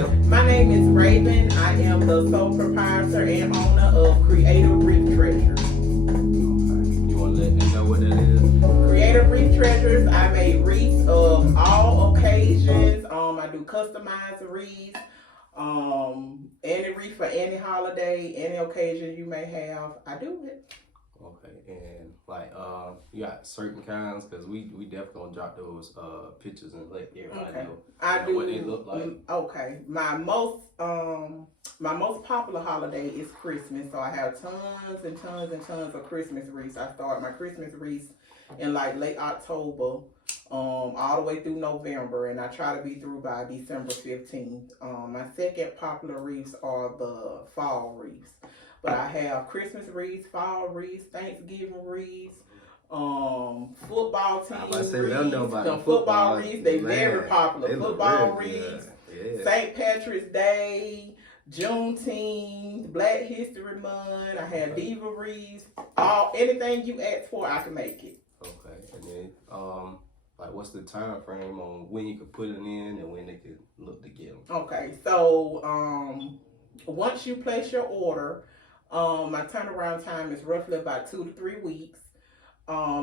yourself? My name is Raven. I am the sole proprietor and owner of Creative Wreath Treasures. Okay. You want to let me know what that is? Creative Wreath Treasures, I make wreaths of all occasions. I do customized wreaths. Any wreath for any holiday, any occasion you may have, I do it. Okay, and like you got certain kinds, because we definitely gonna drop those pictures and let everybody know. I do. What they look like. Okay, my most popular holiday is Christmas, so I have tons and tons and tons of Christmas wreaths. I start my Christmas wreaths in like late October, all the way through November, and I try to be through by December 15th. My second popular wreaths are the fall wreaths. But I have Christmas wreaths, fall wreaths, Thanksgiving wreaths, football team wreaths. The football wreaths, they very popular. Football wreaths, St. Patrick's Day, Juneteenth, Black History Month. I have diva wreaths. Anything you ask for, I can make it. Okay, and then like what's the time frame on when you can put it in and when they can look to get them? Okay, so once you place your order, my turnaround time is roughly about 2 to 3 weeks.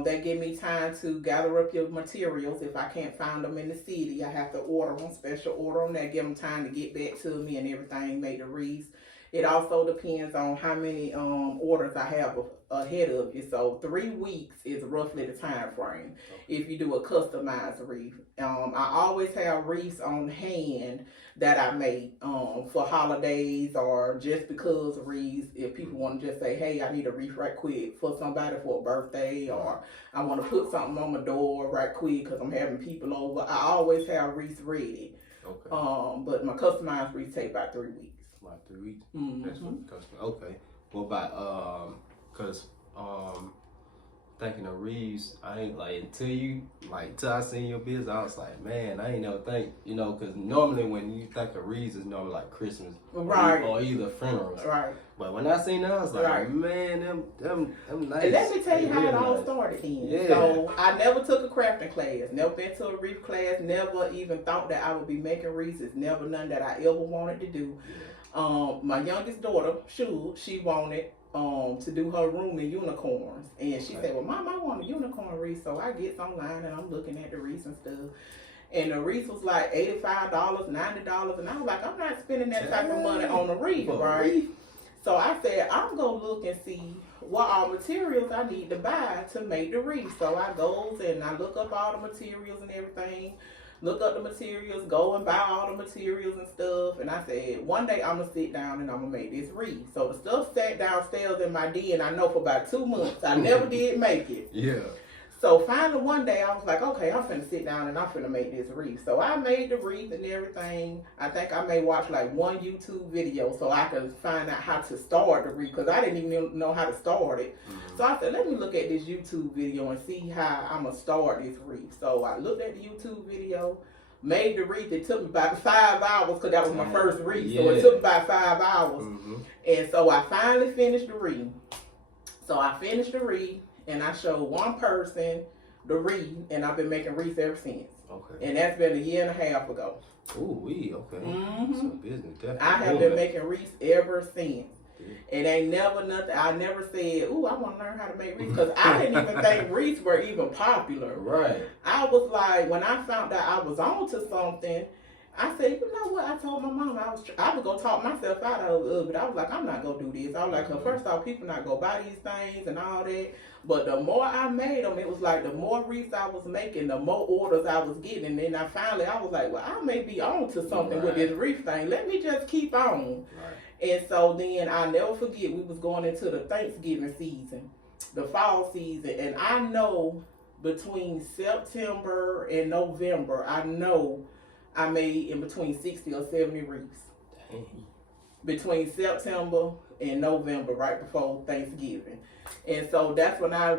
They give me time to gather up your materials. If I can't find them in the city, I have to order them, special order them. They give them time to get back to me and everything, make the wreaths. It also depends on how many orders I have ahead of you. So 3 weeks is roughly the time frame if you do a customized wreath. I always have wreaths on hand that I make for holidays or just because wreaths. If people want to just say, hey, I need a wreath right quick for somebody for a birthday, or I want to put something on my door right quick because I'm having people over, I always have wreaths ready. Okay. But my customized wreaths take about 3 weeks. About 3 weeks. Mm-hmm. That's what custom. Okay. What about cause thinking of wreaths, I ain't like till I seen your business, I was like, man, I ain't never think, cause normally when you think of wreaths, it's normally like Christmas, right, or either funerals, right. But when I seen that, I was like, right. Man, them nice. And let me tell you how it all nice. started. Then, yeah. So I never took a crafting class, never been to a wreath class, never even thought that I would be making wreaths. It's never none that I ever wanted to do. Yeah. My youngest daughter, she wanted to do her room in unicorns, and she said, well, Mom, I want a unicorn wreath. So I get online and I'm looking at the wreaths and stuff, and the wreath was like $85, $90, and I was like, I'm not spending that type of money on a wreath, right? So I said, I'm gonna look and see what all materials I need to buy to make the wreath. So I goes and I look up all the materials and everything, look up the materials, go and buy all the materials and stuff. And I said, one day I'm gonna sit down and I'm gonna make this wreath. So the stuff sat downstairs in my den, I know, for about 2 months. I never did make it. Yeah. So finally one day I was like, okay, I'm finna sit down and I'm finna make this wreath. So I made the wreath and everything. I think I may watch like one YouTube video so I could find out how to start the wreath, because I didn't even know how to start it. Mm-hmm. So I said, let me look at this YouTube video and see how I'm gonna start this wreath. So I looked at the YouTube video, made the wreath. It took me about 5 hours because that was my first wreath. Yeah. So it took about 5 hours. Mm-hmm. And so I finally finished the wreath. So I finished the wreath. And I showed one person the wreath, and I've been making wreaths ever since. Okay. And that's been 1.5 years ago. Ooh, okay. Mm-hmm. So business definitely. I have been making wreaths ever since. Yeah. It ain't never nothing. I never said, ooh, I want to learn how to make wreaths, because I didn't even think wreaths were even popular. Right. I was like, when I found out I was onto something, I said, you know what? I told my mom I was gonna talk myself out of it. I was like, I'm not gonna do this. I was like, first off, people not gonna buy these things and all that. But the more I made them, it was like the more wreaths I was making, the more orders I was getting. And I was like, well, I may be on to something with this wreath thing. Let me just keep on. Right. And so then I'll never forget, we was going into the Thanksgiving season, the fall season. And I know between September and November, I know I made in between 60 or 70 wreaths. Dang. Between September and November, right before Thanksgiving. And so that's when I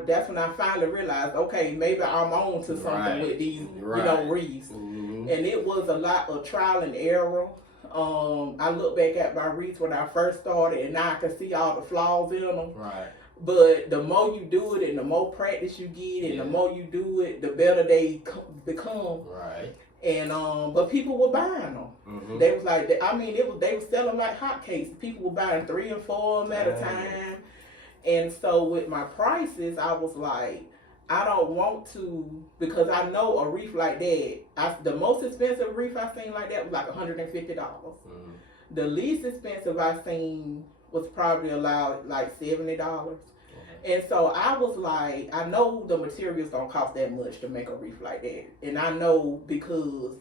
finally realized, okay, maybe I'm on to something with these, wreaths. Mm-hmm. And it was a lot of trial and error. I look back at my wreaths when I first started, and now I can see all the flaws in them. Right. But the more you do it, and the more practice you get, and the more you do it, the better they become. Right. And but people were buying them. Mm-hmm. They was like, I mean, they were selling like hotcakes. People were buying 3 and 4 of them at a time. And so with my prices, I was like, I don't want to, because I know a wreath like that. The most expensive wreath I seen like that was like $150. Mm-hmm. The least expensive I seen was probably allowed like $70. And so I was like, I know the materials don't cost that much to make a wreath like that. And I know because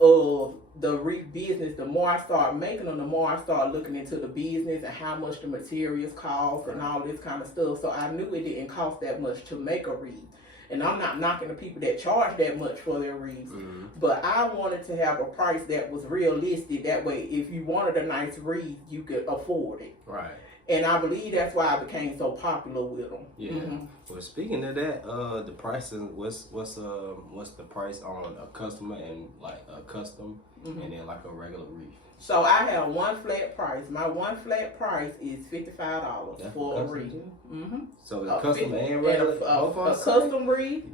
of the wreath business, the more I start making them, the more I start looking into the business and how much the materials cost and all this kind of stuff. So I knew it didn't cost that much to make a wreath. And I'm not knocking the people that charge that much for their wreaths, but I wanted to have a price that was realistic. That way, if you wanted a nice wreath, you could afford it. Right. And I believe that's why I became so popular with them. Yeah. Mm-hmm. Well, speaking of that, the pricing, what's the price on a customer and like a custom, and then like a regular wreath? So I have one flat price. My one flat price is $55 for a wreath. Mm-hmm. So the custom and regular, a custom wreath,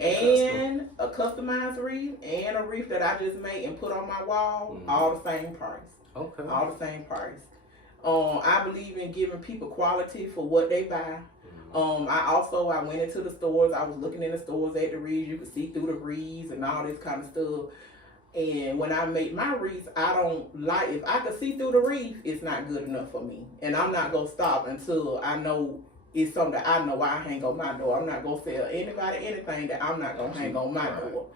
and a customized wreath, and a wreath that I just made and put on my wall. All the same price. Okay. All the same price. I believe in giving people quality for what they buy. I went into the stores. I was looking in the stores at the wreaths. You could see through the wreaths and all this kind of stuff. And when I make my wreaths, I don't like, if I could see through the wreath, it's not good enough for me. And I'm not going to stop until I know it's something that I know I hang on my door. I'm not going to sell anybody anything that I'm not going to hang on my door.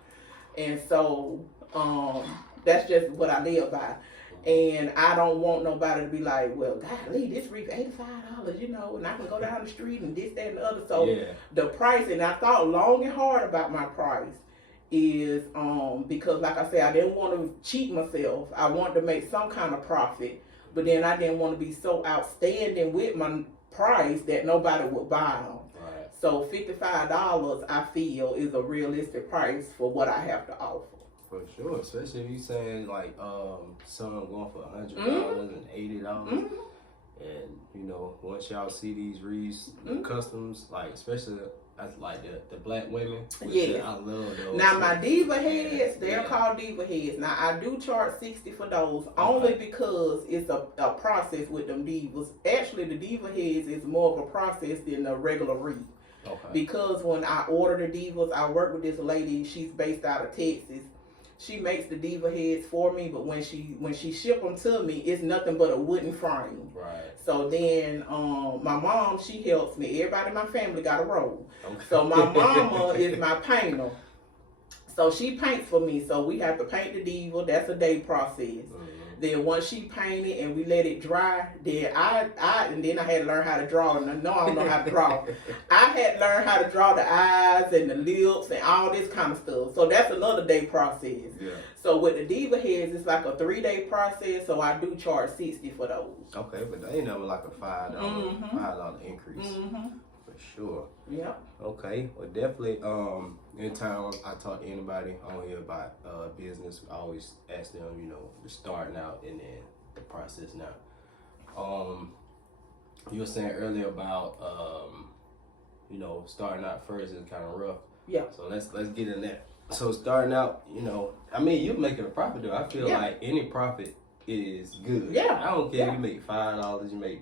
And so that's just what I live by. And I don't want nobody to be like, well, golly, this wreath $85, you know, and I can go down the street and this, that, and the other. So the price, and I thought long and hard about my price, is because like I said, I didn't want to cheat myself. I wanted to make some kind of profit, but then I didn't want to be so outstanding with my price that nobody would buy them. Right. So $55, I feel, is a realistic price for what I have to offer. For sure, especially if you saying like some going for $100 and $80, and you know, once y'all see these wreaths, the customs, like especially that's like the black women. Yeah, I love those. Now my diva heads, they're called diva heads. Now I do charge $60 for those, only because it's a process with them divas. Actually, the diva heads is more of a process than a regular wreath. Okay. Because when I order the divas, I work with this lady. She's based out of Texas. She makes the diva heads for me, but when she ship them to me, it's nothing but a wooden frame. Right. So then my mom, she helps me. Everybody in my family got a role. Okay. So my mama is my painter. So she paints for me. So we have to paint the diva. That's a day process. Then once she painted and we let it dry, then I had to learn how to draw. And no, I don't know how to draw. I had to learn how to draw the eyes and the lips and all this kind of stuff. So that's another day process. Yeah. So with the diva heads, it's like a 3-day process. So I do charge $60 for those. Okay, but that ain't never like a $5 increase. Mm-hmm. For sure. Yeah. Okay. Well, definitely. Anytime I talk to anybody on here about business, I always ask them, you know, the starting out and then the process now. You were saying earlier about you know, starting out first is kind of rough. Yeah. So let's get in that. So starting out, you know, I mean, you're making a profit though. I feel like any profit is good. Yeah. I don't care if you make $5, you make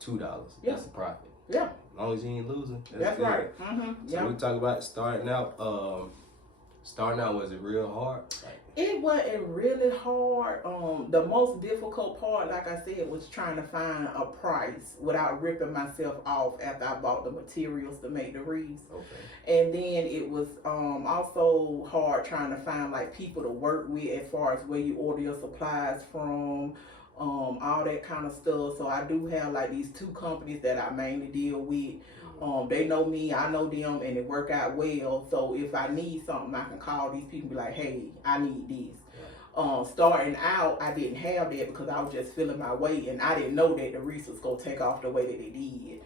$2. That's a profit. Yeah. As long as you ain't losing. That's right. Mm-hmm. So we talk about starting out. Was it real hard? It wasn't really hard. The most difficult part, like I said, was trying to find a price without ripping myself off after I bought the materials to make the wreaths. Okay. And then it was also hard trying to find like people to work with as far as where you order your supplies from. All that kind of stuff. So I do have like these 2 companies that I mainly deal with. They know me, I know them, and it work out well. So if I need something, I can call these people and be like, hey, I need this. Starting out, I didn't have that because I was just feeling my way, and I didn't know that the wreaths was going to take off the way that it did.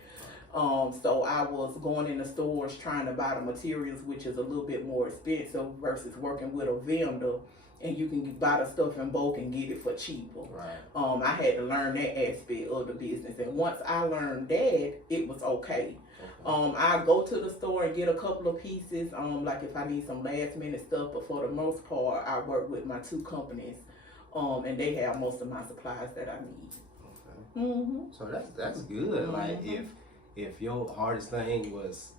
So I was going in the stores trying to buy the materials, which is a little bit more expensive versus working with a vendor. and you can buy the stuff in bulk and get it for cheaper. Right. I had to learn that aspect of the business, and once I learned that, it was okay. I go to the store and get a couple of pieces, like if I need some last minute stuff, but for the most part, I work with my 2 companies, and they have most of my supplies that I need. Okay. Mm-hmm. So that's good. Mm-hmm. Like if your hardest thing was,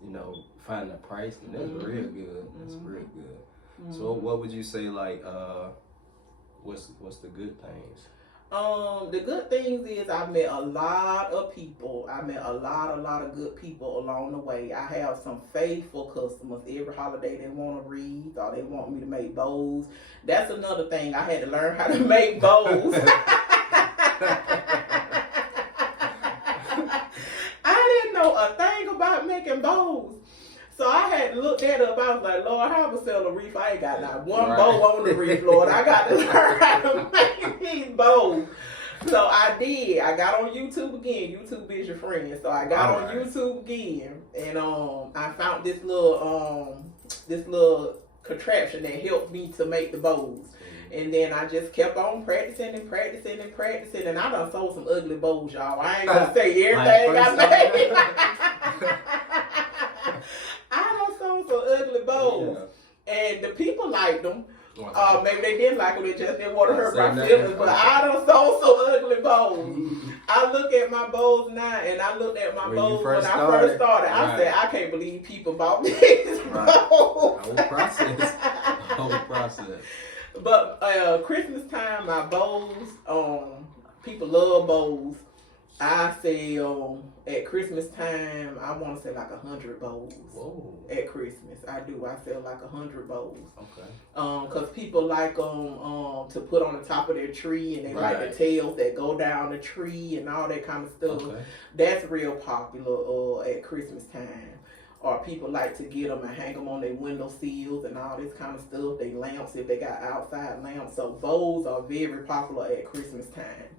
finding a price, then that's real good. That's real good. Mm-hmm. So what would you say, like, what's the good things? The good things is I met a lot of people. I met a lot of good people along the way. I have some faithful customers. Every holiday they want a wreath or they want me to make bows. That's another thing. I had to learn how to make bows. I didn't know a thing about making bows. So I had to look that up. I was like, Lord, how to sell a wreath? I ain't got not one bow on the wreath, Lord. I got to learn how to make these bows. So I did. I got on YouTube again. YouTube is your friend. So I got on YouTube again, and I found this little contraption that helped me to make the bows. And then I just kept on practicing, and I done sold some ugly bows, y'all. I ain't gonna say everything I made. I done sold some ugly bows, and the people liked them. Maybe they didn't like them, they just didn't want to hurt my feelings, but I done sold some ugly bows. I look at my bows now, and I looked at my bows when I first started. I said, I can't believe people bought these bows. Whole process. But Christmas time, my bows, people love bows. I sell at Christmas time, I want to say like 100 bows. Whoa. At Christmas. I do. I sell like 100 bows. Okay. Because people like to put on the top of their tree, and they like the tails that go down the tree and all that kind of stuff. Okay. That's real popular at Christmas time. Or people like to get them and hang them on their window sills and all this kind of stuff. They lamps, if they got outside lamps. So bows are very popular at Christmas time.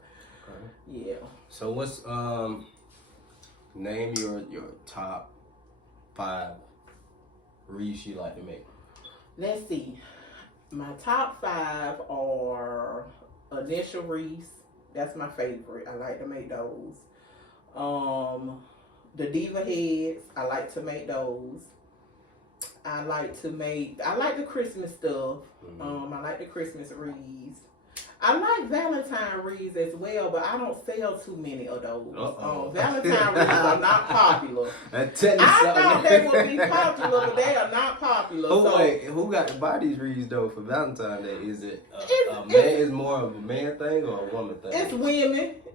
Okay. Yeah. So what's name your top 5 wreaths you like to make? Let's see. My top 5 are initial wreaths. That's my favorite. I like to make those. The diva heads, I like to make those. I like the Christmas stuff. I like the Christmas wreaths. I like Valentine wreaths as well, but I don't sell too many of those. Valentine wreaths are not popular. I thought they would be popular, but they are not popular. Wait, who got to buy these wreaths though for Valentine's Day? Is it it's more of a man thing or a woman thing?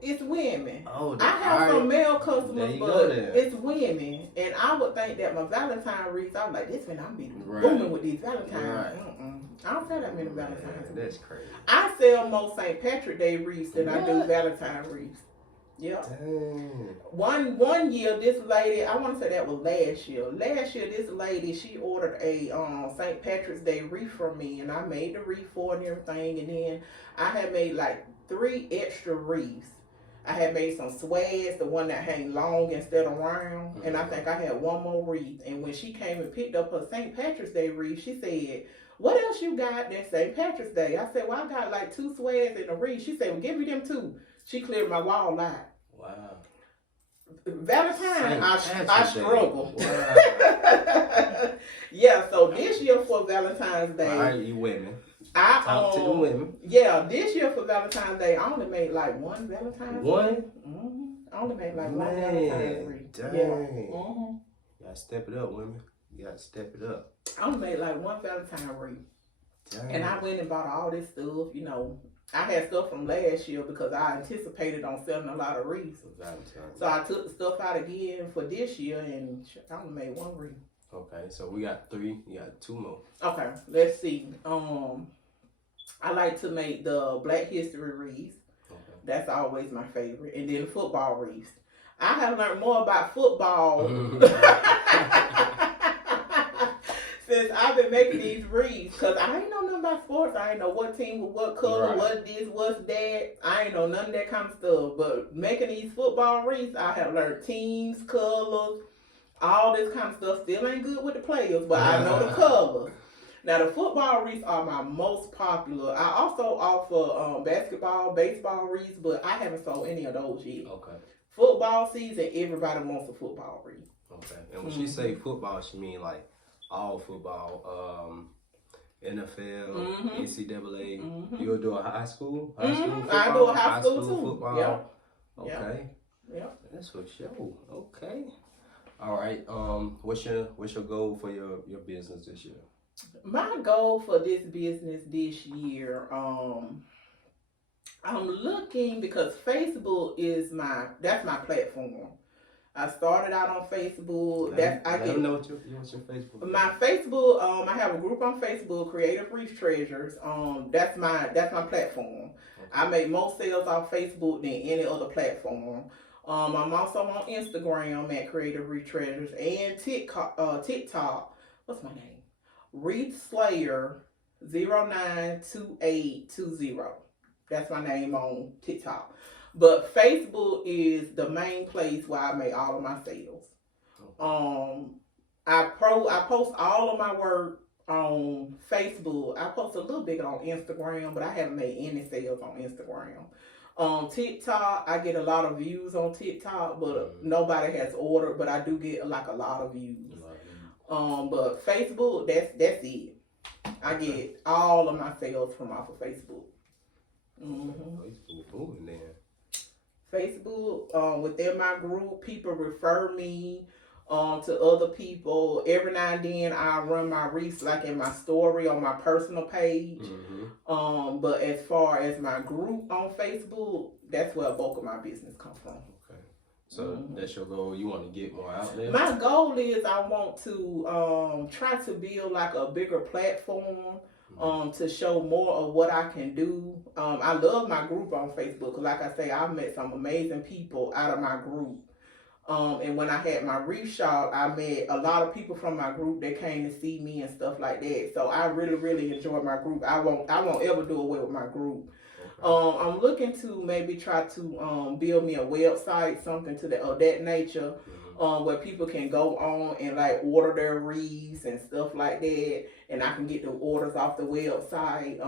It's women. Oh, I have some male customers, but it's women. And I would think that my Valentine wreaths, I'm like, this one, I'm be booming with these Valentines. Right. I don't sell that many Valentines. That's crazy. I sell more St. Patrick's Day wreaths than I do Valentine wreaths. Yeah. One year, this lady, I want to say that was last year. Last year, this lady, she ordered a St. Patrick's Day wreath from me, and I made the wreath for her and everything. And then I had made like 3 extra wreaths. I had made some swags, the one that hang long instead of round, and I think I had one more wreath. And when she came and picked up her St. Patrick's Day wreath, she said, "What else you got that's St. Patrick's Day?" I said, "Well, I got like 2 swags and a wreath." She said, "Well, give me them 2. She cleared my wall out. Wow. Valentine, I struggle. Wow. Yeah, so this year for Valentine's Day. All right, you women. Talk to the women. Yeah, this year for Valentine's Day, I only made like 1 Valentine's. One? I only made like 1 Valentine's wreath. Dang. Yeah. You gotta step it up, women. You gotta step it up. I only made like 1 Valentine's wreath. Dang. And I went and bought all this stuff, I had stuff from last year because I anticipated on selling a lot of wreaths. So I took the stuff out again for this year, and I only made 1 wreath. Okay, so we got 3. You got 2 more. Okay, let's see. I like to make the Black History wreaths. Okay. That's always my favorite. And then football wreaths. I have learned more about football since I've been making these wreaths, because I ain't know nothing about sports. I ain't know what team with what color, what this, what's that. I ain't know none of that kind of stuff. But making these football wreaths, I have learned teams, colors, all this kind of stuff. Still ain't good with the players, but I know the colors. Now the football wreaths are my most popular. I also offer basketball, baseball wreaths, but I haven't sold any of those yet. Okay. Football season, everybody wants a football wreath. Okay. And when she say football, she mean like all football, NFL, NCAA. You'll do a high school football? I do a high school too. Football. Yep. Okay. Yep. That's for sure. Okay. All right. What's your goal for your business this year? My goal for this business this year, I'm looking because Facebook is that's my platform. I started out on Facebook. Let me know what's your Facebook. My Facebook, I have a group on Facebook, Creative Wreath Treasures. That's my platform. Okay. I make more sales off Facebook than any other platform. I'm also on Instagram at Creative Wreath Treasures and TikTok. What's my name? Wreath Slayer 092820. That's my name on TikTok. But Facebook is the main place where I make all of my sales. I post all of my work on Facebook. I post a little bit on Instagram, but I haven't made any sales on Instagram. TikTok, I get a lot of views on TikTok, but nobody has ordered, but I do get like a lot of views. But Facebook, that's it. I get all of my sales from off of Facebook. Facebook booming then. Facebook, within my group, people refer me to other people. Every now and then I run my wreaths like in my story on my personal page. But as far as my group on Facebook, that's where a bulk of my business comes from. Okay. So that's your goal. You want to get more out there? My goal is I want to try to build like a bigger platform to show more of what I can do. I love my group on Facebook. Like I say, I've met some amazing people out of my group. And when I had my wreath shop, I met a lot of people from my group that came to see me and stuff like that. So I really, really enjoy my group. I won't ever do away with my group. Okay. I'm looking to maybe try to build me a website, something to that nature, where people can go on and like order their wreaths and stuff like that, and I can get the orders off the website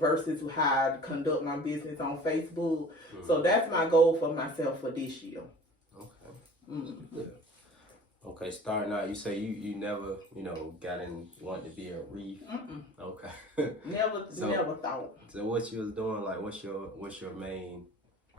versus how I conduct my business on Facebook. So that's my goal for myself for this year. Yeah. Okay, starting out, you say you never, wanted to be a wreath. Okay. Never thought. So what you was doing, like, what's your main?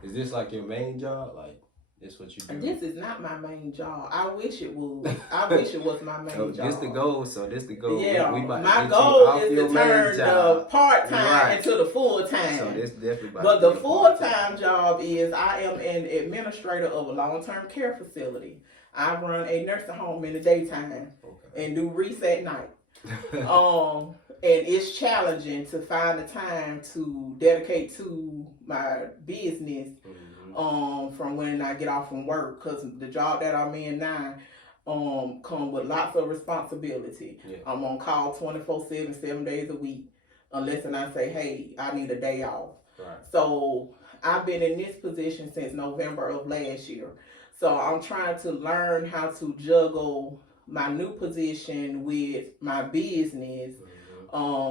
Is this like your main job? Like, this what you do? This is not my main job. I wish it was. I wish it was my main job. This the goal. So this the goal. Yeah. My goal is to turn the part time into the full time. So this definitely. But the full time job is I am an administrator of a long term care facility. I run a nursing home in the daytime and do wreaths at night. And it's challenging to find the time to dedicate to my business from when I get off from work, because the job that I'm in now come with lots of responsibility. Yeah. I'm on call 24/7, 7 days a week, unless I say, hey, I need a day off. Right. So I've been in this position since November of last year. So I'm trying to learn how to juggle my new position with my business,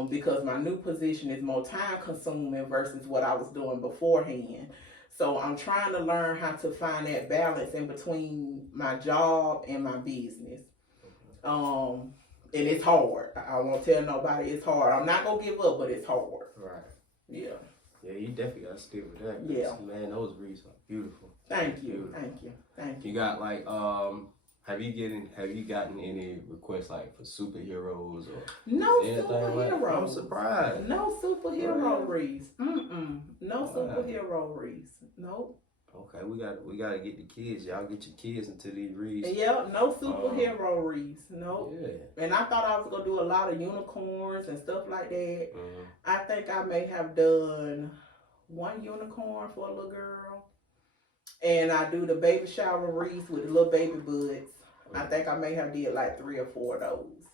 because my new position is more time consuming versus what I was doing beforehand. So I'm trying to learn how to find that balance in between my job and my business. And it's hard. I won't tell nobody it's hard. I'm not going to give up, but it's hard. Right. Yeah. Yeah, you definitely got to stick with that. Yeah. Man, those wreaths are beautiful. Thank you. Thank you. You got like, have you gotten any requests like for superheroes or no superheroes? Like? I'm surprised. No superhero wreaths. No superhero wreaths. Nope. Okay, we gotta get the kids. Y'all get your kids into these wreaths. Yeah, no superhero wreaths. Nope. Yeah. And I thought I was gonna do a lot of unicorns and stuff like that. I think I may have done one unicorn for a little girl. And I do the baby shower wreaths with the little baby buds. I think I may have did like 3 or 4 of those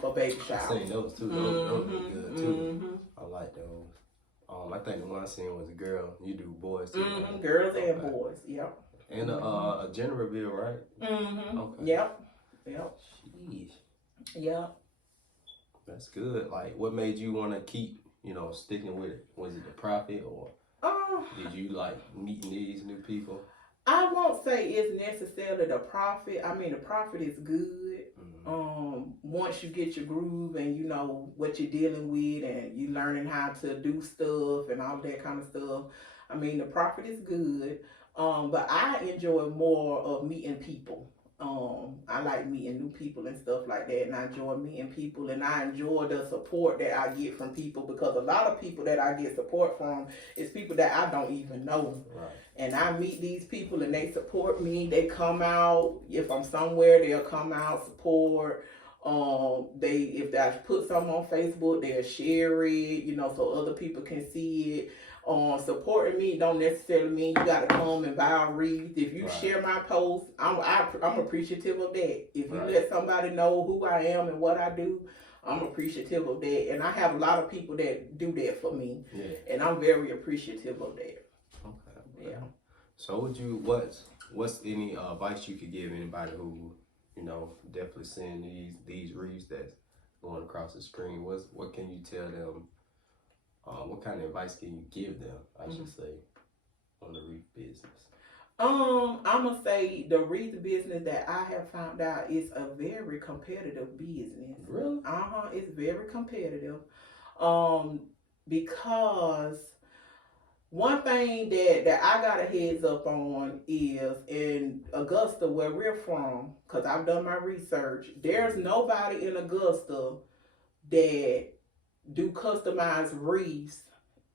for baby showers. I seen those too. Those look good too. I like those. I think the one I seen was a girl. You do boys too. Right? Girls and boys. Yep. And a gender reveal, right? Okay. Yep. Jeez. Yep. That's good. Like, what made you want to keep, sticking with it? Was it the profit, or did you like meeting these new people? I won't say it's necessarily the profit. I mean, the profit is good. Once you get your groove and you know what you're dealing with and you learning how to do stuff and all that kind of stuff, I mean, the profit is good. But I enjoy more of meeting people. I like meeting new people and stuff like that, and I enjoy meeting people, and I enjoy the support that I get from people, because a lot of people that I get support from is people that I don't even know. Right. And I meet these people and they support me. They come out. If I'm somewhere, they'll come out, support. If I put something on Facebook, they'll share it, so other people can see it. Supporting me don't necessarily mean you got to come and buy a wreath. If you share my post, I'm appreciative of that. If you let somebody know who I am and what I do, I'm appreciative of that. And I have a lot of people that do that for me, and I'm very appreciative of that. Okay. Yeah. So what's any advice you could give anybody who definitely seeing these wreaths that's going across the screen? What can you tell them? What kind of advice can you give them, I should say, on the wreath business? I'm gonna say the wreath business that I have found out is a very competitive business. Really? It's very competitive. Because one thing that I got a heads up on is in Augusta, where we're from, because I've done my research, there's nobody in Augusta that do customized wreaths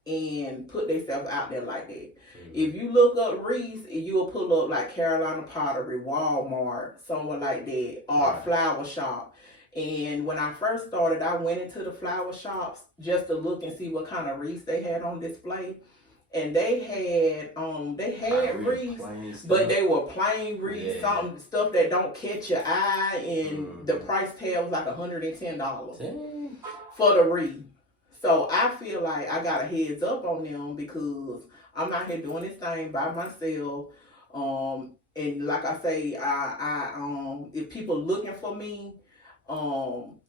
and put themselves out there like that. Mm-hmm. If you look up wreaths, you'll pull up like Carolina Pottery, Walmart, somewhere like that, or a flower shop. And when I first started, I went into the flower shops just to look and see what kind of wreaths they had on display. And they had wreaths, but they were plain wreaths, stuff that don't catch your eye, and the price tag was like $110 for the wreath. So I feel like I got a heads up on them because I'm out here doing this thing by myself. And like I say, I if people looking for me,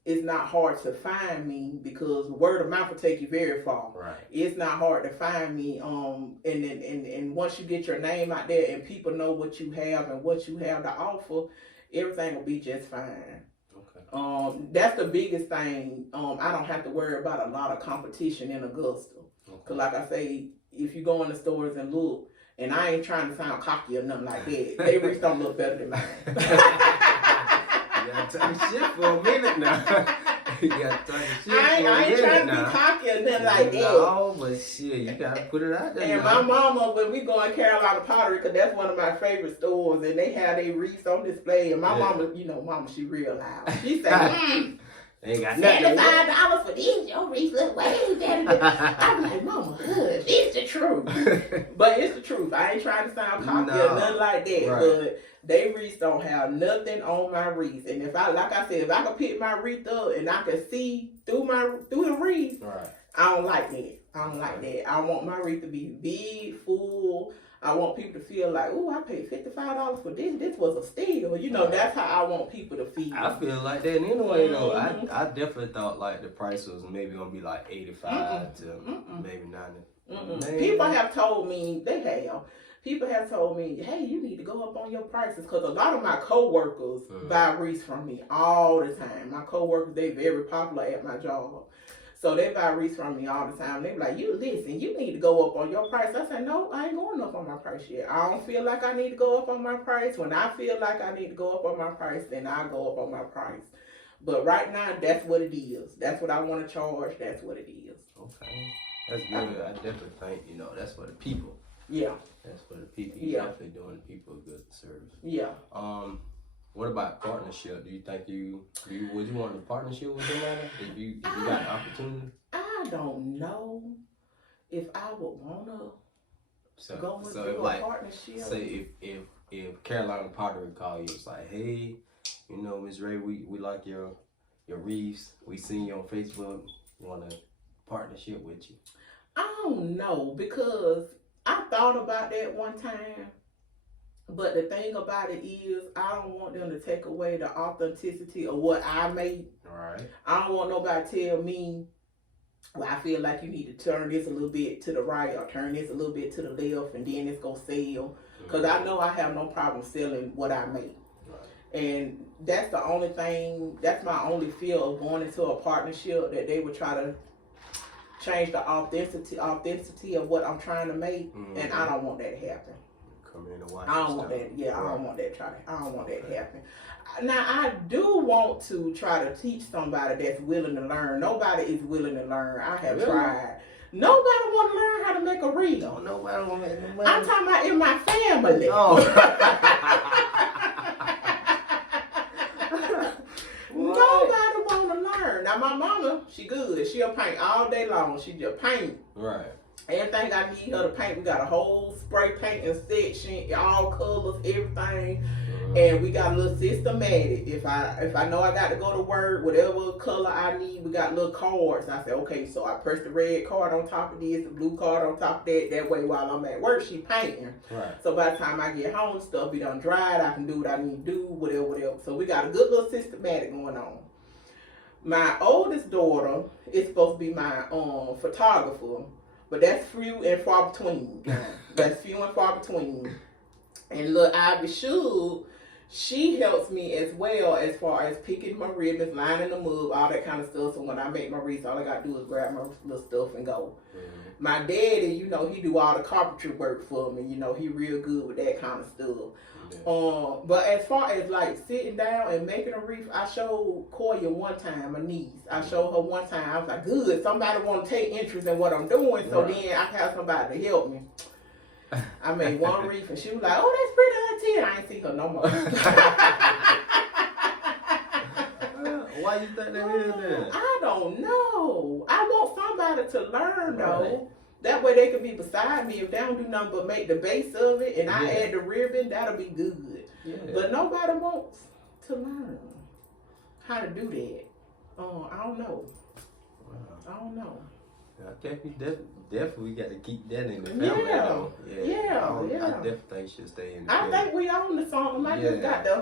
it's not hard to find me because word of mouth will take you very far. Right. It's not hard to find me. And once you get your name out there and people know what you have and what you have to offer, everything will be just fine. Okay. That's the biggest thing. I don't have to worry about a lot of competition in Augusta. Okay. Cause like I say, if you go in the stores and look, and I ain't trying to sound cocky or nothing like that, they really don't look better than mine. You gotta talk shit for a minute now. You gotta talk shit I ain't trying to be cocky or nothing like that. No, but shit, you gotta put it out there. And my mama, when we go in Carolina Pottery, because that's one of my favorite stores, and they have their wreaths on display, and my mama, mama, she real loud. She said, ain't got $75 for this, your wreath look way better. I'm like, mama, it's the truth. But it's the truth. I ain't trying to sound cocky or nothing like that, but they wreaths don't have nothing on my wreath. And if I could pick my wreath up and I could see through the wreath, I don't like that. I want my wreath to be big, full. I want people to feel like, oh, I paid $55 for this. This was a steal. That's how I want people to feel. I feel like that anyway, though. I definitely thought like the price was maybe gonna be like $85 to maybe $90. People have told me People have told me, hey, you need to go up on your prices, because a lot of my coworkers buy wreaths from me all the time. My coworkers, they very popular at my job. So they buy wreaths from me all the time. They be like, you need to go up on your price. I said, no, I ain't going up on my price yet. I don't feel like I need to go up on my price. When I feel like I need to go up on my price, then I'll go up on my price. But right now, that's what it is. That's what I want to charge. That's what it is. Okay. That's good. I definitely think, that's for the people. Yeah. That's for the people. You're definitely doing the people a good service. Yeah. What about partnership? Do you think would you want a partnership with somebody if you got an opportunity? I don't know if I would wanna go into a partnership. Say if Carolina Pottery call you, it's like, hey, Ms. Ray, we like your wreaths. We seen you on Facebook. We want a partnership with you. I don't know, because I thought about that one time. But the thing about it is, I don't want them to take away the authenticity of what I made. Right. I don't want nobody to tell me, well, I feel like you need to turn this a little bit to the right or turn this a little bit to the left and then it's going to sell. Because I know I have no problem selling what I make. Right. And that's the only thing, that's my only fear of going into a partnership, that they would try to change the authenticity of what I'm trying to make. And I don't want that to happen. Come in and watch. I don't want that. Yeah, I don't want that. I don't want that to happen. Now, I do want to try to teach somebody that's willing to learn. Nobody is willing to learn. I have tried. Nobody want to learn how to make a wreath. No, nobody want to make a wreath. I'm talking about in my family. Oh. Nobody want to learn. Now, my mama, she good. She'll paint all day long. She just paint. Right. Everything I need her to paint, we got a whole spray painting section, all colors, everything. And we got a little systematic. If I know I got to go to work, whatever color I need, we got little cards. I say, okay, so I press the red card on top of this, the blue card on top of that. That way, while I'm at work, she painting. Right. So by the time I get home, stuff be done dried. I can do what I need to do, whatever. So we got a good little systematic going on. My oldest daughter is supposed to be my photographer. But that's few and far between. That's few and far between. And look, Ivy Shug, she helps me as well as far as picking my ribbons, lining them up, all that kind of stuff. So when I make my wreaths, all I got to do is grab my little stuff and go. My daddy, you know, he do all the carpentry work for me. You know, he real good with that kind of stuff. But as far as like sitting down and making a wreath, I showed Koya one time, my niece. I showed her one time. I was like, good, somebody want to take interest in what I'm doing. So then I have somebody to help me. I made one wreath and she was like, oh, that's pretty, Auntie. I ain't seen her no more. Why you think that is then? I don't know. I want somebody to learn though. Right. That way they can be beside me. If they don't do nothing but make the base of it and I add the ribbon, that'll be good. Yeah. But nobody wants to learn how to do that. I don't know. Wow. I don't know. Definitely got to keep that in the family. Yeah. I definitely think should stay in the family. I think we own the song. I just got the...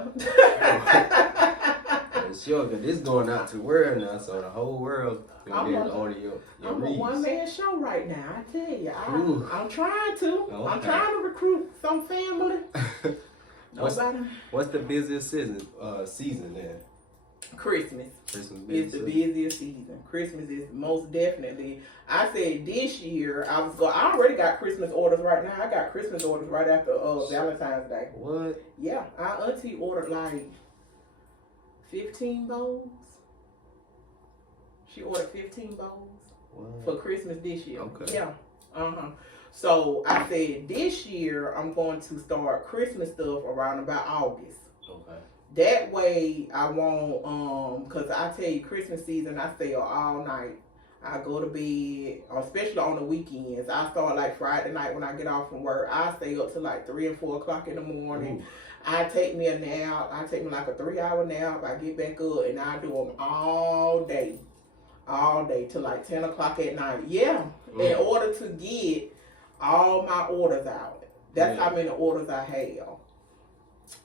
Sure, because this going out to the world now, so the whole world can get audio. I'm a one-man show right now, I tell you. I'm trying to. Okay. I'm trying to recruit some family. What's the busiest season then? Christmas is the busiest season. Christmas is most definitely. I said this year I already got Christmas orders right now. I got Christmas orders right after Valentine's Day. What? Yeah, our auntie ordered like 15 bowls. She ordered 15 bowls for Christmas this year. Okay. Yeah. So I said this year I'm going to start Christmas stuff around about August. Okay. That way I won't, cause I tell you Christmas season I stay up all night. I go to bed, especially on the weekends. I start like Friday night when I get off from work. I stay up till like 3 and 4 o'clock in the morning. I take me a nap. I take me like a 3-hour nap. I get back up and I do them all day till like 10 o'clock at night. Yeah, in order to get all my orders out. That's how many orders I have.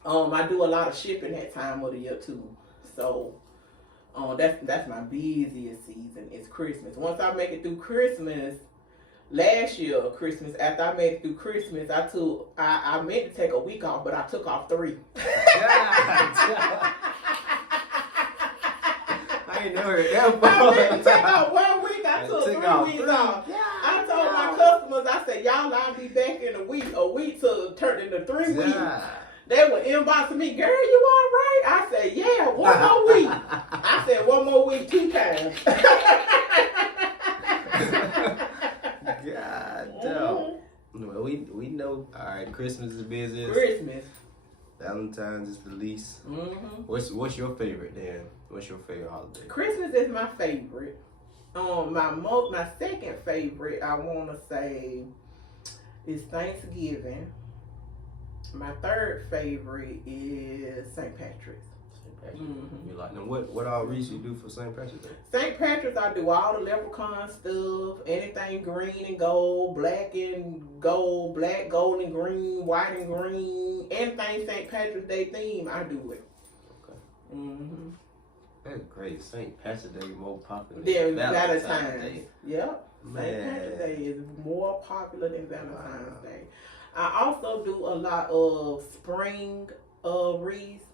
I do a lot of shipping that time of the year too. So that's my busiest season is Christmas. Once I make it through Christmas, last year Christmas, after I made it through Christmas, I meant to take a week off, but I took off 3. I ain't never heard that before. I meant to take off 1 week, I took 3 weeks off. I told my customers, I said, y'all, I'll be back in a week to turn into 3 weeks. They were inboxing me, girl, you all right? I said, yeah, 1 more week. I said, 1 more week, 2 times. God damn. Well, we know, all right, Christmas is busy. Second. Valentine's is the least. What's your favorite then? What's your favorite holiday? Christmas is my favorite. My second favorite, I want to say, is Thanksgiving. My third favorite is St. Patrick's. St. Patrick's Day. You like them? What all wreaths you do for St. Patrick's Day? St. Patrick's, I do all the leprechaun stuff, anything green and gold, black and gold, black, gold and green, white and green, anything St. Patrick's Day theme, I do it. Okay. That's great. St. Patrick's Day more popular than Valentine's Day. Yep. St. Patrick's Day is more popular than Valentine's Day. I also do a lot of spring wreaths.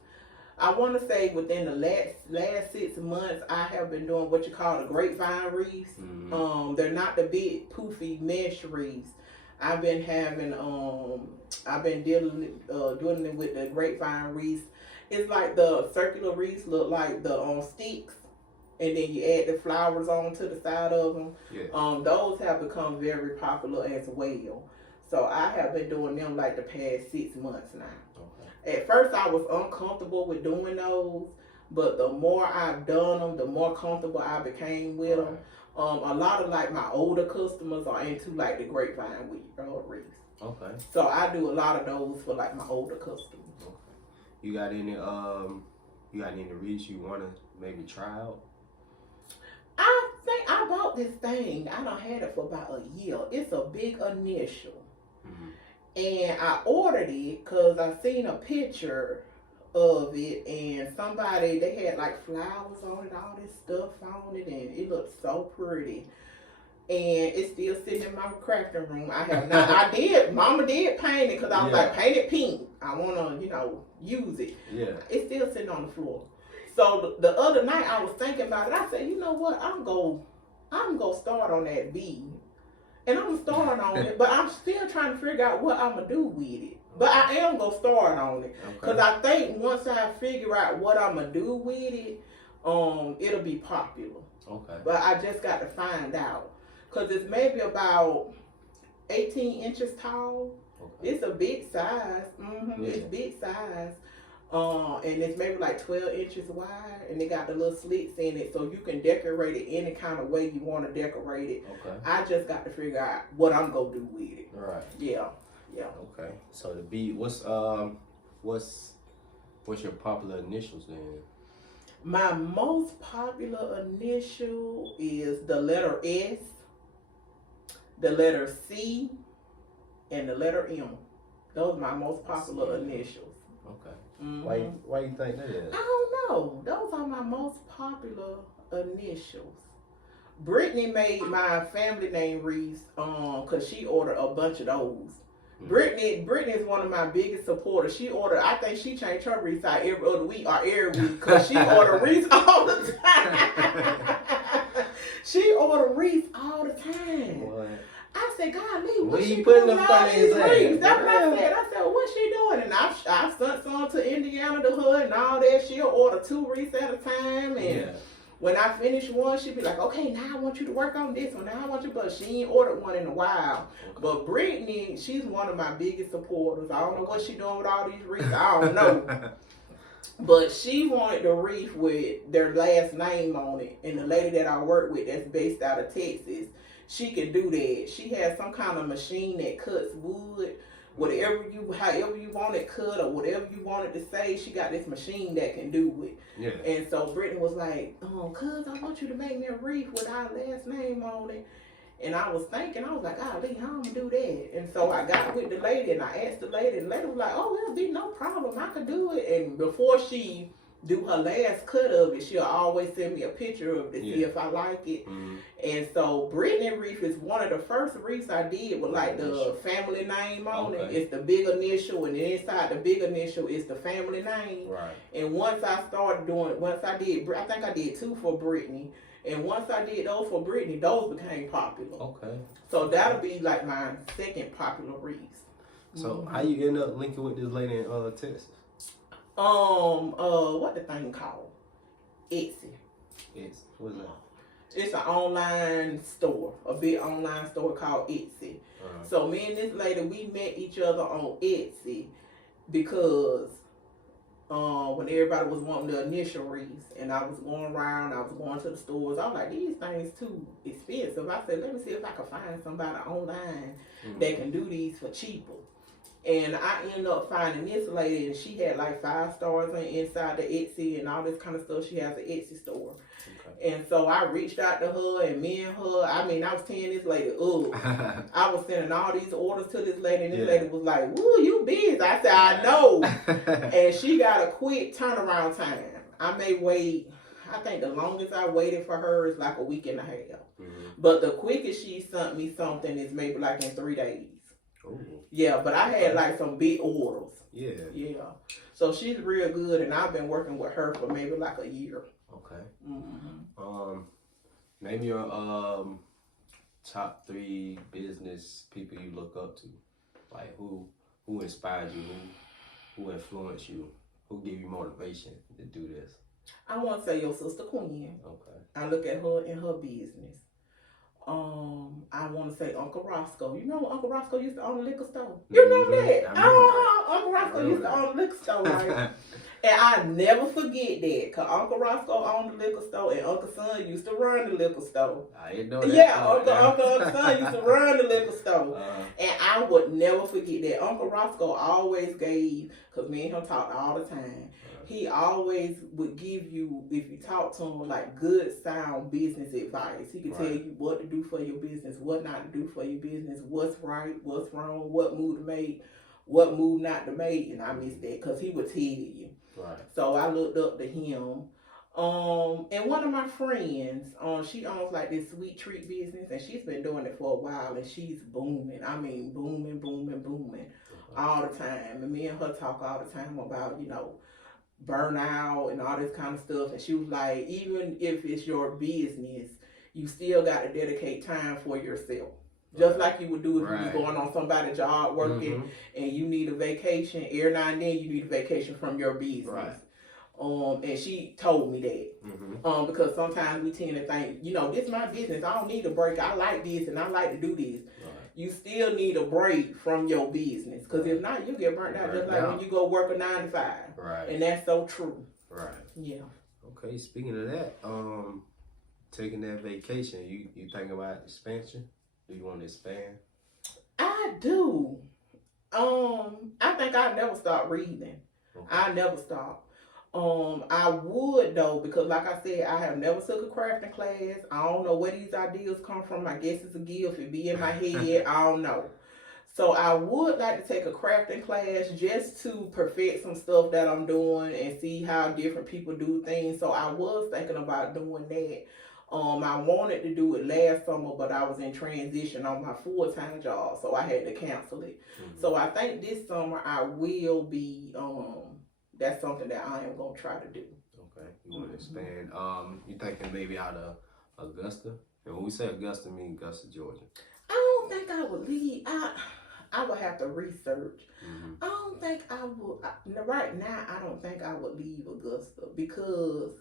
I want to say within the last 6 months, I have been doing what you call the grapevine wreaths. They're not the big poofy mesh wreaths. I've been having I've been dealing with the grapevine wreaths. It's like the circular wreaths look like the sticks, and then you add the flowers on to the side of them. Yeah. Those have become very popular as well. So I have been doing them like the past 6 months now. Okay. At first I was uncomfortable with doing those, but the more I've done them, the more comfortable I became with them. A lot of like my older customers are into like the grapevine wreaths. Okay. So I do a lot of those for like my older customers. Okay. You got any wreaths you want to maybe try out? I think I bought this thing. I done had it for about a year. It's a big initial. And I ordered it because I seen a picture of it, and somebody, they had like flowers on it, all this stuff on it, and it looked so pretty. And it's still sitting in my crafting room. I have not, Mama did paint it because I was like, paint it pink. I want to, use it. Yeah. It's still sitting on the floor. So the other night I was thinking about it. I said, you know what? I'm going to start on that bead. And I'm going to start on it, but I'm still trying to figure out what I'm going to do with it. But I am going to start on it. Because I think once I figure out what I'm going to do with it, it'll be popular. Okay. But I just got to find out. Because it's maybe about 18 inches tall. Okay. It's a big size. Yeah. It's big size. And it's maybe like 12 inches wide, and it got the little slits in it, so you can decorate it any kind of way you want to decorate it. Okay. I just got to figure out what I'm gonna do with it. Right. Yeah. Yeah. Okay. So the bead, what's your popular initials then? My most popular initial is the letter S, the letter C, and the letter M. Those are my most popular initials. Okay. Mm-hmm. Why you think that is? I don't know. Those are my most popular initials. Brittany made my family name wreaths because she ordered a bunch of those. Mm-hmm. Brittany is one of my biggest supporters. I think she changed her wreaths out every other week or every week because she ordered wreaths all the time. She ordered wreaths all the time. What? I said, golly, what she doing with all these wreaths? That's what I said. I said, well, what's she doing? And I sent some to Indiana to her and all that. She'll order 2 wreaths at a time. And when I finish one, she'll be like, okay, now I want you to work on this one. Now I want you, but she ain't ordered one in a while. Okay. But Brittany, she's one of my biggest supporters. I don't know what she doing with all these wreaths. I don't know. But she wanted the wreath with their last name on it. And the lady that I work with that's based out of Texas, she can do that. She has some kind of machine that cuts wood, however you want it cut or whatever you want it to say. She got this machine that can do it. Yeah. And so Brittany was like, cuz I want you to make me a wreath with our last name on it. And I was thinking, I was like, Lee, how am I do that? And so I got with the lady and I asked the lady, and the lady was like, oh, it'll be no problem. I could do it. And before she do her last cut of it, she'll always send me a picture of it to see if I like it. Mm-hmm. And so Brittany wreath is one of the first wreaths I did with like the family name on it. It's the big initial, and inside the big initial is the family name. Right. And once I think I did 2 for Brittany. And once I did those for Brittany, those became popular. Okay. So that'll be like my second popular wreaths. So how you end up linking with this lady in Texas? What the thing called? Etsy. Etsy. What's that? It's an online store, a big online store called Etsy. So me and this lady, we met each other on Etsy because when everybody was wanting the initial wreaths, and I was going around, I was going to the stores, I was like, these things too expensive. I said, let me see if I can find somebody online that can do these for cheaper. And I ended up finding this lady, and she had like 5 stars inside the Etsy and all this kind of stuff. She has an Etsy store. Okay. And so I reached out to her, and me and her, I mean, I was tearing this lady up. I was sending all these orders to this lady, and this lady was like, "Woo, you busy." I said, "I know." And she got a quick turnaround time. I may wait, I think the longest I waited for her is like a week and a half. Mm-hmm. But the quickest she sent me something is maybe like in 3 days. Ooh. Yeah, but I had like some big orders. Yeah. Yeah. So she's real good, and I've been working with her for maybe like a year. Okay. Mm-hmm. Name your top 3 business people you look up to. Like who inspired you, who influenced you, who gave you motivation to do this. I want to say your sister Queen. Okay. I look at her and her business. I want to say Uncle Roscoe. You know Uncle Roscoe used to own a liquor store? You remember that? Uncle Roscoe used to own a liquor store, right? And I never forget that, because Uncle Roscoe owned the liquor store and Uncle Son used to run the liquor store. I didn't know that. Yeah, Uncle Son used to run the liquor store. And I would never forget that. Uncle Roscoe always gave, because me and him talked all the time, he always would give you, if you talk to him, like good sound business advice. He could tell you what to do for your business, what not to do for your business, what's right, what's wrong, what move to make, what move not to make. And I miss that, because he would tell you. Right. So I looked up to him. And one of my friends, she owns like this sweet treat business, and she's been doing it for a while, and she's booming. I mean, booming all the time. And me and her talk all the time about, burnout and all this kind of stuff. And she was like, even if it's your business, you still got to dedicate time for yourself. Just like you would do if you was going on somebody's job working and you need a vacation. Every now and then you need a vacation from your business. Right. And she told me that. Because sometimes we tend to think, this is my business. I don't need a break. I like this and I like to do this. Right. You still need a break from your business. Because if not, you get burnt out. Just like when you go work a 9 to 5. Right. And that's so true. Right. Yeah. Okay, speaking of that, taking that vacation, you think about expansion? Do you want to expand? I do. I think I'll never stop reading. Okay. I never stop. I would though, because like I said, I have never took a crafting class. I don't know where these ideas come from. I guess it's a gift. It be in my head. I don't know. So I would like to take a crafting class just to perfect some stuff that I'm doing and see how different people do things. So I was thinking about doing that. I wanted to do it last summer, but I was in transition on my full-time job, so I had to cancel it. Mm-hmm. So I think this summer I will be, that's something that I am going to try to do. Okay, you want to expand. You thinking maybe out of Augusta? And when we say Augusta, I mean Augusta, Georgia. I don't think I would leave. I would have to research. Mm-hmm. I don't think I would. Right now, I don't think I would leave Augusta because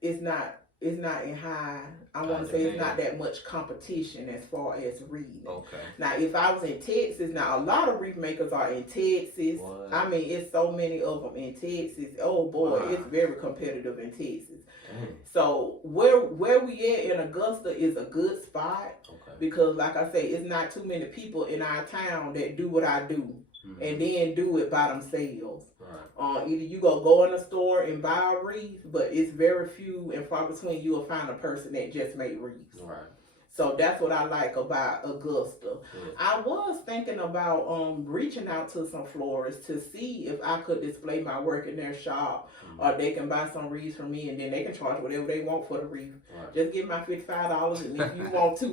it's not in high. I want to say it's not that much competition as far as reading. Okay. Now, if I was in Texas, now a lot of wreath makers are in Texas. What? I mean, it's so many of them in Texas. Oh boy, It's very competitive in Texas. Dang. So where we at in Augusta is a good spot. Okay. Because like I say, it's not too many people in our town that do what I do. Mm-hmm. And then do it by themselves. Right. Either you go in a store and buy a wreath, but it's very few and far between you will find a person that just made wreaths. Right. So that's what I like about Augusta. Yeah. I was thinking about reaching out to some florists to see if I could display my work in their shop, or they can buy some wreaths from me and then they can charge whatever they want for the wreath. Right. Just give my $55, and if you want to,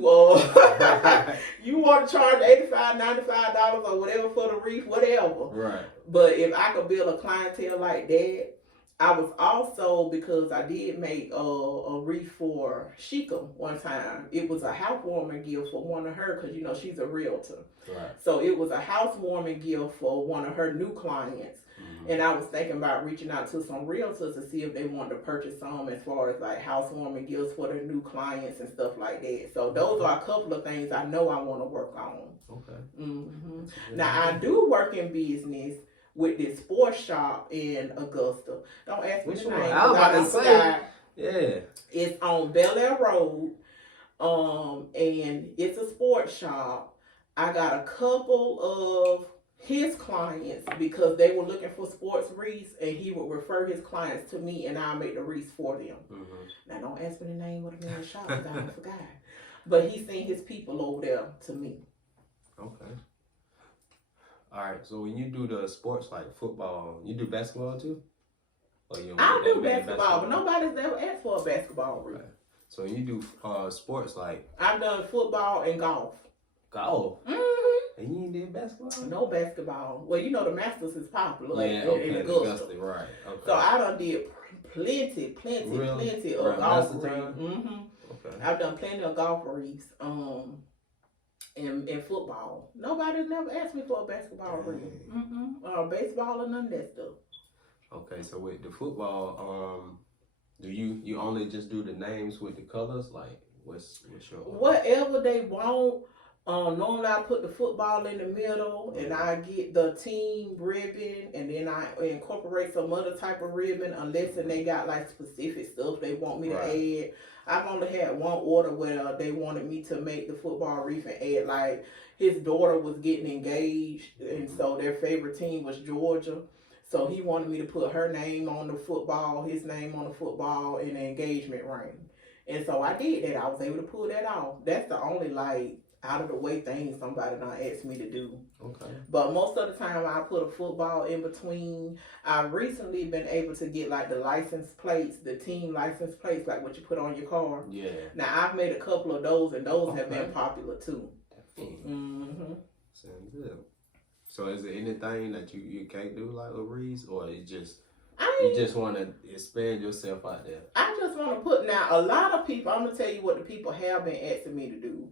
you want to charge $85, $95 or whatever for the wreath, whatever. Right. But if I could build a clientele like that, I was also, because I did make a wreath for Sheikah one time. It was a housewarming gift for one of her, because, she's a realtor. Right. So it was a housewarming gift for one of her new clients. Mm-hmm. And I was thinking about reaching out to some realtors to see if they wanted to purchase some as far as like housewarming gifts for their new clients and stuff like that. So those are a couple of things I know I want to work on. Okay. Mm-hmm. Now, I do work in business with this sports shop in Augusta. Don't ask me the name. I was about to say. Yeah. It's on Bel Air Road. And it's a sports shop. I got a couple of his clients because they were looking for sports wreaths, and he would refer his clients to me, and I'll make the wreaths for them. Now, don't ask me the name of the man's shop because I forgot. But he sent his people over there to me. Okay. All right. So when you do the sports like football, you do basketball too? Or you I do basketball, but nobody's ever asked for a basketball wreath. Okay. So you do sports like? I've done football and golf. Golf? And you ain't did basketball? No basketball. Well, you know the Masters is popular. Yeah, okay, in Augusta, right. Okay. So I done did plenty of golf wreaths. Okay. I've done plenty of golf wreaths. In football. Nobody's never asked me for a basketball wreath. Or baseball or none of that stuff. Okay, so with the football, do you only just do the names with the colors? Like what's your whatever they want. Normally I put the football in the middle, and I get the team ribbon, and then I incorporate some other type of ribbon unless they got like specific stuff they want me to add. I've only had one order where they wanted me to make the football wreath and add, like, his daughter was getting engaged, and so their favorite team was Georgia. So he wanted me to put her name on the football, his name on the football, and the engagement ring. And so I did that. I was able to pull that off. That's the only, like, out of the way thing somebody done asked me to do. Okay. But most of the time I put a football in between. I've recently been able to get like the license plates, the team license plates, like what you put on your car. Yeah. Now I've made a couple of those, and those have been popular too. Sounds good. So is there anything that you can't do like with wreaths, or you just want to expand yourself out there? I just want to put, now a lot of people, I'm going to tell you what the people have been asking me to do.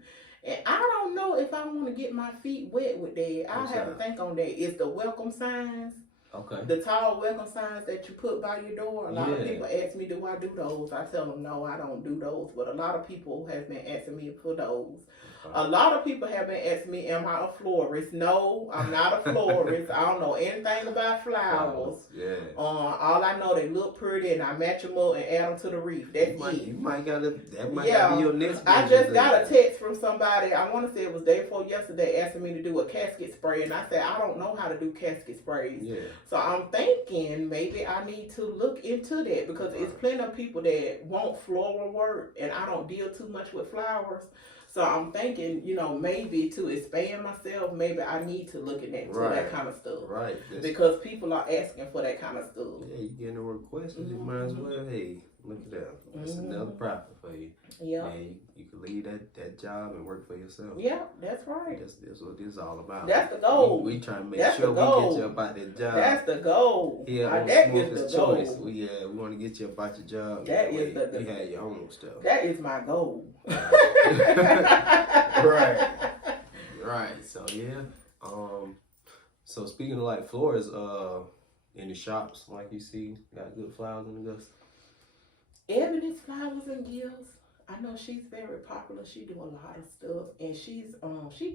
And I don't know if I want to get my feet wet with that. I'll have to think on that. It's the welcome signs. Okay. The tall welcome signs that you put by your door. A lot of people ask me, do I do those? I tell them, no, I don't do those. But a lot of people have been asking me for those. Okay. A lot of people have been asking me, am I a florist? No, I'm not a florist. I don't know anything about flowers. Yeah. All I know, they look pretty, and I match them up and add them to the wreath. That's it. You might gotta, that might gotta be your next. I just got a text from somebody, I want to say it was day before yesterday, asking me to do a casket spray. And I said, I don't know how to do casket sprays. Yeah. So I'm thinking maybe I need to look into that, because it's plenty of people that want floral work, and I don't deal too much with flowers. So I'm thinking, maybe to expand myself, maybe I need to look at that, that kind of stuff. Right. Because people are asking for that kind of stuff. Yeah, you getting a request, you might as well, hey, look at that. That's another profit for you. Yeah. And you can leave that job and work for yourself. Yeah, that's right. That's what this is all about. That's the goal. We trying to make sure we get you up out that job. That's the goal. Yeah, that is the choice. goal. We want to get you up out your job. That is the you had your own stuff. That is my goal. Right. So yeah. So speaking of like flowers, in the shops, like you see, got good flowers in Augusta. Ebony's Flowers and Gifts. I know she's very popular. She do a lot of stuff, and she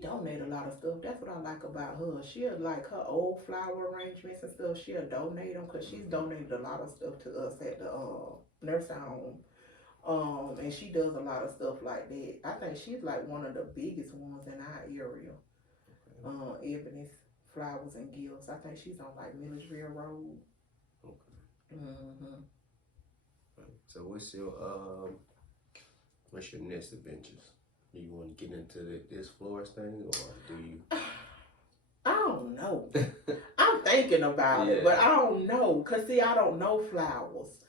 donate a lot of stuff. That's what I like about her. She'll, like, her old flower arrangements and stuff, she'll donate them, because she's donated a lot of stuff to us at the nursing home. And she does a lot of stuff like that. I think she's like one of the biggest ones in our area. Ebony's Flowers and Gifts. I think she's on like Millersville Road. Okay. So what's your next adventures? Do you want to get into this florist thing, or do you? I don't know. I'm thinking about it, but I don't know. Cause see, I don't know flowers.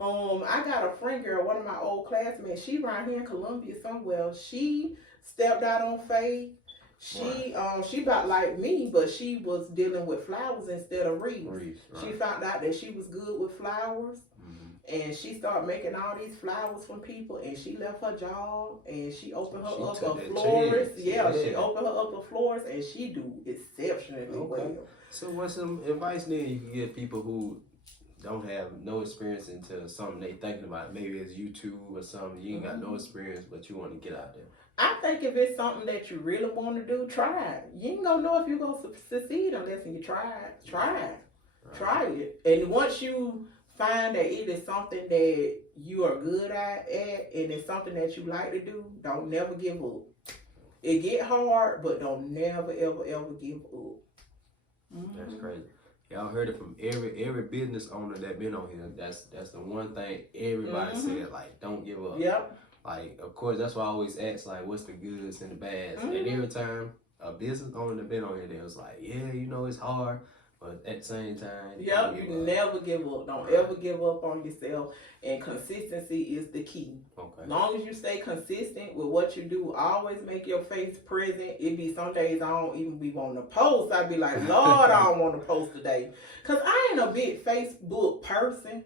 I got a friend girl, one of my old classmates. She right here in Columbia somewhere. She stepped out on faith. She about like me, but she was dealing with flowers instead of wreaths. Right. She found out that she was good with flowers. And she started making all these flowers from people, and she left her job, and she opened her up a florist. She opened her up a florist, and she do exceptionally well. So what's some advice then you can give people who don't have no experience into something they thinking about? Maybe it's YouTube or something. You ain't got no experience, but you want to get out there. I think if it's something that you really want to do, try it. You ain't gonna know if you're gonna succeed unless you try it. Try it. And once you find that it is something that you are good at, and it's something that you like to do, don't never give up. It get hard, but don't never, ever, ever give up. That's crazy. Y'all heard it from every business owner that been on here. That's the one thing everybody said, like, don't give up. Yep. Like, of course, that's why I always ask, like, what's the goods and the bads. And every time a business owner that been on here, they was like, yeah, you know, it's hard. But at the same time, yep, you never give up. Don't ever give up on yourself. And consistency is the key. Okay. As long as you stay consistent with what you do, always make your face present. It be some days I don't even be wanting to post. I be like, Lord, I don't want to post today. Because I ain't a big Facebook person.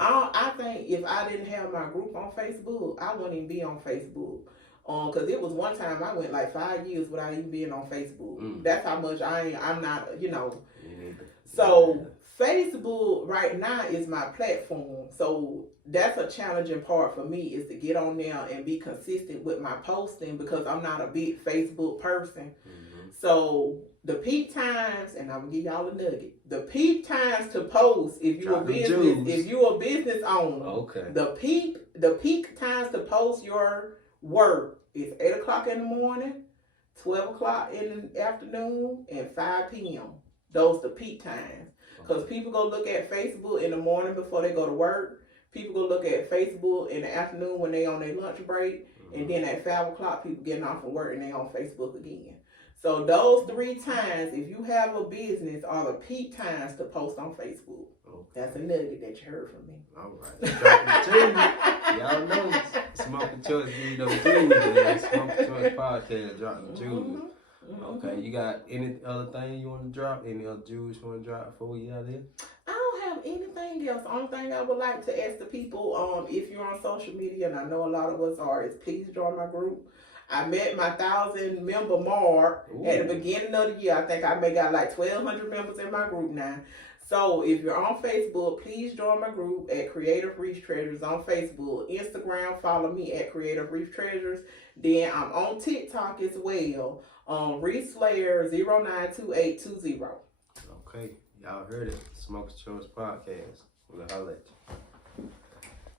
I think if I didn't have my group on Facebook, I wouldn't even be on Facebook. Because it was one time I went like 5 years without even being on Facebook. That's how much I'm not, you know. So Facebook right now is my platform. So that's a challenging part for me, is to get on there and be consistent with my posting, because I'm not a big Facebook person. So the peak times, and I'm gonna give y'all a nugget. The peak times to post, if you're a business owner, the peak times to post your work is 8 o'clock in the morning, 12 o'clock in the afternoon, and 5 p.m. Those the peak times. Because people go look at Facebook in the morning before they go to work. People go look at Facebook in the afternoon when they on their lunch break. And then at 5 o'clock, people getting off from work and they on Facebook again. So those 3 times, if you have a business, are the peak times to post on Facebook. That's a nugget that you heard from me. All right. Y'all know Smoking Choice, you know, Tuesday. Smoking Choice podcast dropping Tuesday. Okay, you got any other thing you want to drop? Any other jewels you want to drop before we get out of here? I don't have anything else. The only thing I would like to ask the people, if you're on social media, and I know a lot of us are, is please join my group. I met my 1,000 member mark at the beginning of the year. I think I got like 1,200 members in my group now. So if you're on Facebook, please join my group at Creative Wreath Treasures on Facebook. Instagram, follow me at Creative Wreath Treasures. Then I'm on TikTok as well. Wreath Slayer 092820. Okay, y'all heard it. Smoking Choice podcast. We'll holler at you.